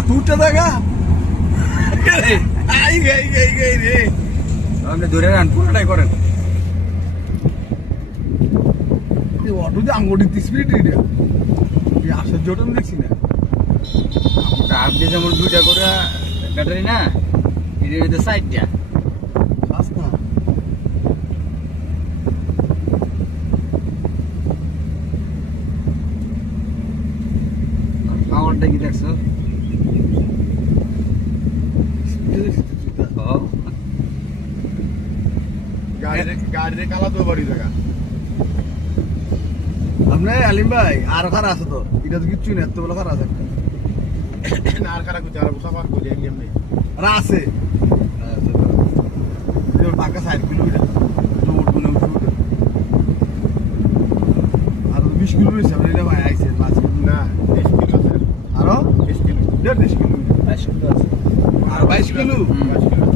auto উঠে দেখা I গাই গাই গাই রে আপনি ধরে রান পুরোটাই করেন অটো যে আঙ্গুটি স্পিড এটা আশ্চর্য আমি দেখছি না আপনি যেমন দুইটা করে ব্যাটারি না এর মধ্যে সাইডটা শ্বাস না পাওয়ারটা কি দেখছো গাড়িতে কালা তো বাড়ি থাকা আপনি আলিম ভাই আর খারা আছে তো এটা তো কিচ্ছু নেই এত বড় খারা আছে একটা আর খারাপ করছে আর সাফা করে এমনি আর আছে পাকা 60 কিলোমিটার আর 20 কিলো রয়েছে আপনি এটা ভাই আইছে 5 কিলো না 20 কিলো আছে আরো 20 কিলো 1.5 কিলোমিটার 22 কিলো আছে আর 22 কিলো 22 কিলো